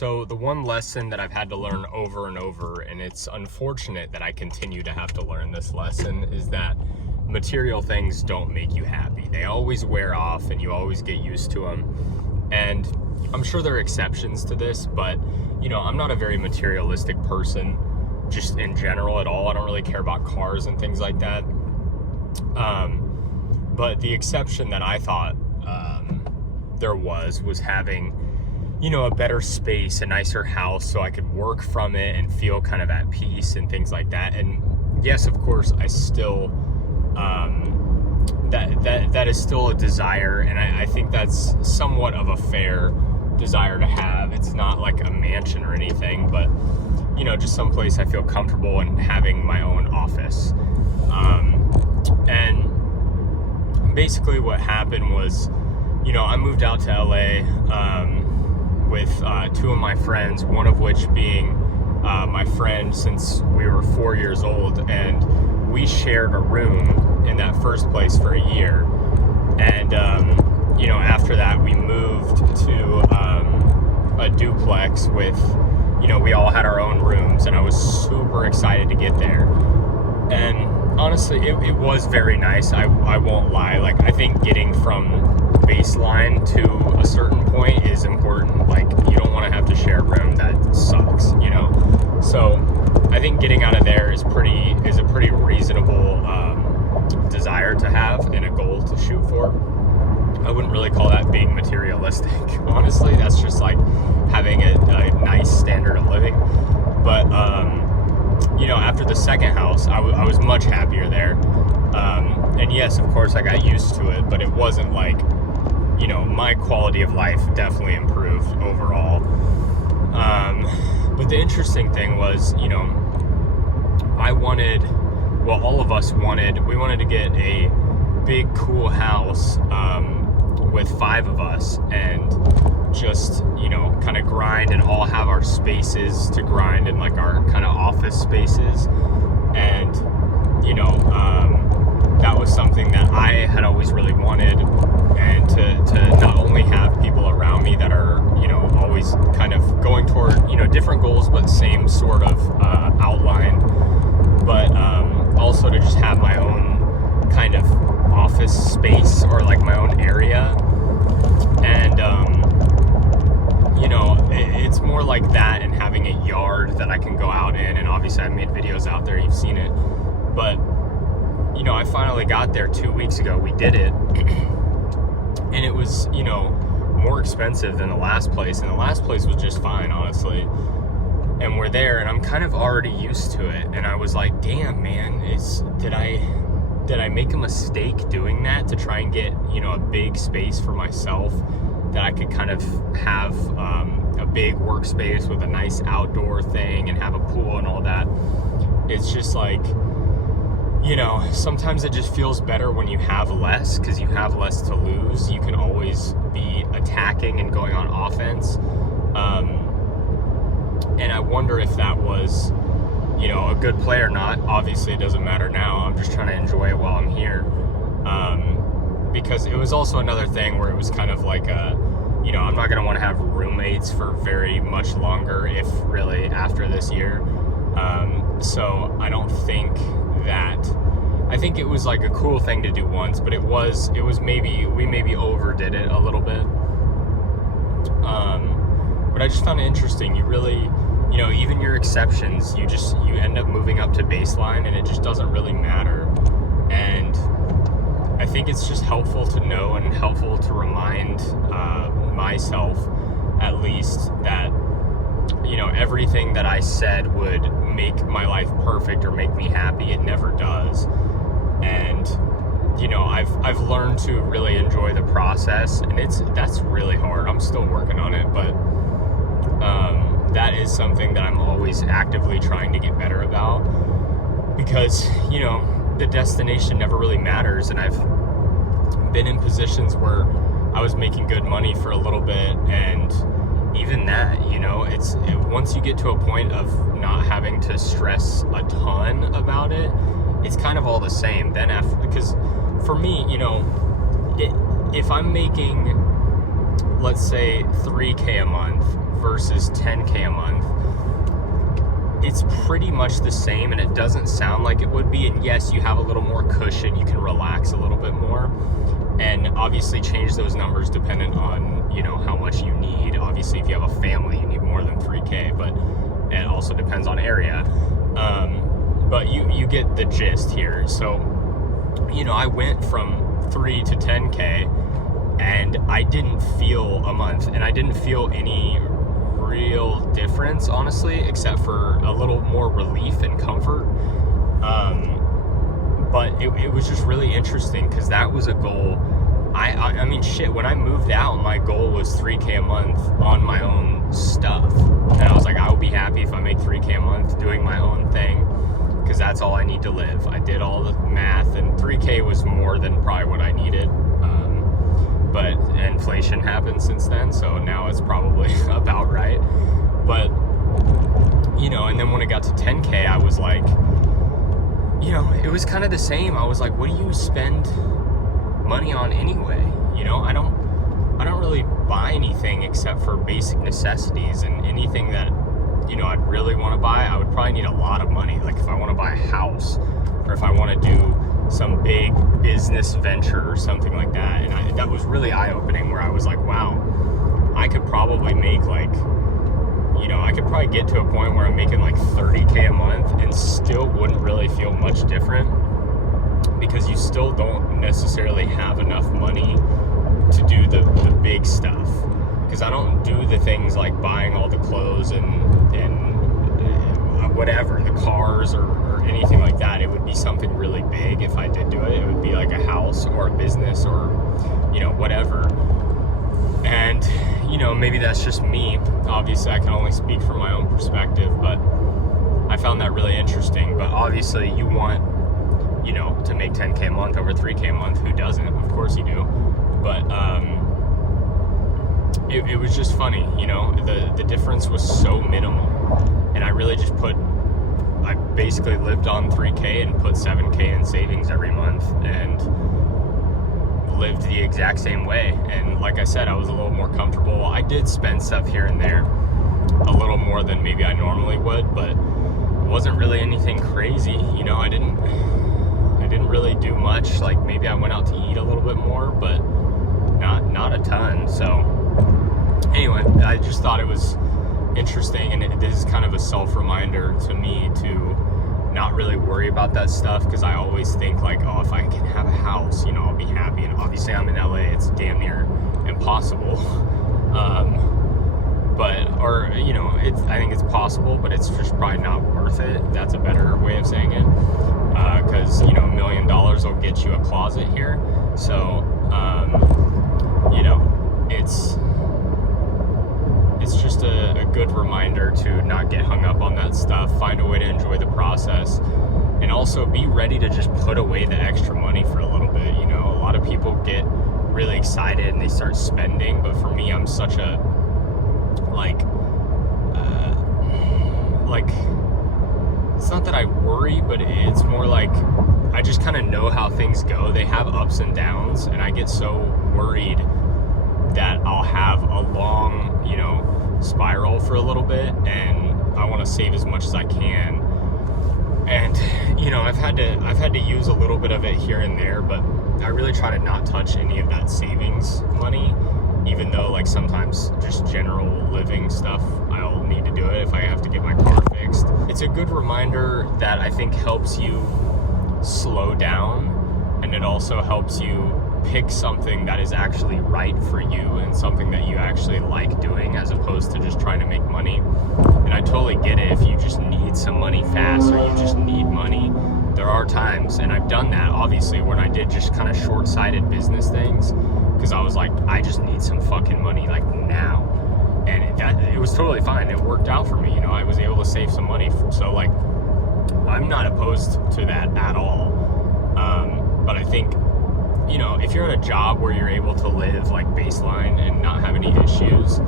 So the one lesson that I've had to learn over and over, and it's unfortunate that I continue to have to learn this lesson, is that material things don't make you happy. They always wear off and you always get used to them. And I'm sure there are exceptions to this, but I'm not a very materialistic person just in general at all. I don't really care about cars and things like that. But the exception that I thought there was having a better space, a nicer house, so I could work from it and feel kind of at peace and things like that. And yes, of course, I still that is still a desire, and I think that's somewhat of a fair desire to have. It's not like a mansion or anything, but just someplace I feel comfortable in having my own office. And basically what happened was, I moved out to LA with two of my friends, one of which being my friend since we were 4 years old, and we shared a room in that first place for a year. And after that we moved to a duplex with, we all had our own rooms, and I was super excited to get there. And honestly, it was very nice. I won't lie. Like, I think getting from baseline to a certain point is important. Like, you don't want to have to share a room. That sucks, So I think getting out of there is a pretty reasonable desire to have and a goal to shoot for. I wouldn't really call that being materialistic. Honestly, that's just like having a nice standard of living. But after the second house, I was much happier there. And yes, of course, I got used to it, but it wasn't like, my quality of life definitely improved overall. But the interesting thing was, all of us wanted to get a big, cool house with 5 of us, and just, kind of grind and all have our spaces to grind and like our kind of office spaces. And, that was something that I had always really wanted, and to not only have people around me that are, always kind of going toward, different goals, but same sort of outline, but also to just have my own kind of office space, or like my own area. And it's more like that, and having a yard that I can go out in. And obviously I've made videos out there, you've seen it, but I finally got there 2 weeks ago. We did it, and it was more expensive than the last place, and the last place was just fine, honestly. And we're there, and I'm kind of already used to it, and I was like, damn, man, did I make a mistake doing that to try and get a big space for myself, that I could kind of have a big workspace with a nice outdoor thing and have a pool and all that. It's just like, sometimes it just feels better when you have less, because you have less to lose. You can always be attacking and going on offense. And I wonder if that was, a good play or not. Obviously, it doesn't matter now. I'm just trying to enjoy it while I'm here. Because it was also another thing where it was kind of like I'm not going to want to have roommates for very much longer, if really, after this year. So I don't think that, I think it was like a cool thing to do once, but it was maybe, we maybe overdid it a little bit. But I just found it interesting. You really, even your exceptions, you end up moving up to baseline, and it just doesn't really matter. And I think it's just helpful to know, and helpful to remind myself, at least, that everything that I said would make my life perfect or make me happy, it never does. And I've learned to really enjoy the process, and that's really hard. I'm still working on it, but that is something that I'm always actively trying to get better about, because the destination never really matters. And I've been in positions where I was making good money for a little bit, and even that, once you get to a point of not having to stress a ton about it, it's kind of all the same then after. Because for me, if I'm making let's say 3K a month versus 10K a month, it's pretty much the same, and it doesn't sound like it would be. And yes, you have a little more cushion, you can relax a little bit more, and obviously change those numbers dependent on, you know, how much you need. Obviously, if you have a family, you need more than 3K, but it also depends on area. But you get the gist here. So, you know, I went from 3 to 10K, and I didn't feel a month, and I didn't feel any real difference, honestly, except for a little more relief and comfort. But it was just really interesting, because that was a goal. I mean, shit, when I moved out, my goal was 3K a month on my own stuff. And I was like, I will be happy if I make 3K a month doing my own thing, because that's all I need to live. I did all the math, and 3K was more than probably what I needed. But inflation happened since then, so now it's probably about right. But, you know, and then when it got to 10K, I was like, you know, it was kind of the same. I was like, what do you spend money on anyway? You know, I don't really buy anything except for basic necessities, and anything that, you know, I'd really want to buy, I would probably need a lot of money. Like if I want to buy a house, or if I want to do some big business venture or something like that. And that was really eye-opening, where I was like, wow, I could probably make like, you know, I could probably get to a point where I'm making like 30K a month and still wouldn't really feel much different, because you still don't necessarily have enough money to do the big stuff. Because I don't do the things like buying all the clothes and whatever, the cars or anything like that. It would be something really big if I did do it. It would be like a house or a business or, you know, whatever. And, you know, maybe that's just me. Obviously, I can only speak from my own perspective, but I found that really interesting. But obviously, you want, you know, to make 10K a month over 3K a month. Who doesn't? Of course you do. But it was just funny, you know, the difference was so minimal. And I really just I basically lived on 3K and put 7K in savings every month, and lived the exact same way. And like I said, I was a little more comfortable. I did spend stuff here and there a little more than maybe I normally would, but it wasn't really anything crazy. You know, I didn't really do much. Like maybe I went out to eat a little bit more, but not a ton. So anyway, I just thought it was interesting, and this is kind of a self-reminder to me to not really worry about that stuff, because I always think like, oh, if I can have a house, you know, I'll be happy. And obviously I'm in LA, it's damn near impossible. Or you know, I think it's possible, but it's just probably not worth it. That's a better way of saying it, because you know, $1 million will get you a closet here. So you know, it's just a good reminder to not get hung up on that stuff, find a way to enjoy the process, and also be ready to just put away the extra money for a little bit. You know, a lot of people get really excited and they start spending, but for me, I'm such a like it's not that I worry, but it's more like I just kind of know how things go. They have ups and downs, and I get so worried that I'll have a long, you know, spiral for a little bit, and I want to save as much as I can. And you know, I've had to use a little bit of it here and there, but I really try to not touch any of that savings money, even though like sometimes just general living stuff I'll need to do it if I have to get my car fixed. It's a good reminder that I think helps you slow down, and it also helps you pick something that is actually right for you and something that you actually like doing, as opposed to just trying to make money. And I totally get it if you just need some money fast, or you just need money. There are times, and I've done that obviously, when I did just kind of short-sighted business things, because I was like, I just need some fucking money like now. And it was totally fine. It worked out for me, you know. I was able to save some money. So like, I'm not opposed to that at all. But I think, you know, if you're at a job where you're able to live like baseline and not have any issues,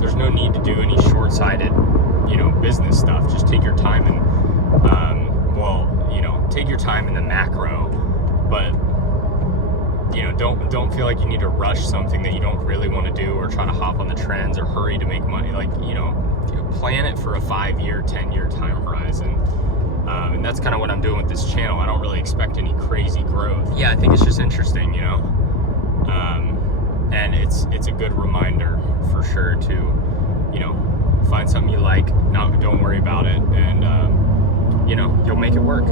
there's no need to do any short-sighted, you know, business stuff. Just take your time and, take your time in the macro, but you know, don't feel like you need to rush something that you don't really want to do, or try to hop on the trends or hurry to make money. Like, you know, plan it for a 5-year, 10-year time horizon. And that's kind of what I'm doing with this channel. I don't really expect any crazy growth. Yeah, I think it's just interesting, you know. And it's a good reminder for sure to, you know, find something you like, don't worry about it, and you know, you'll make it work.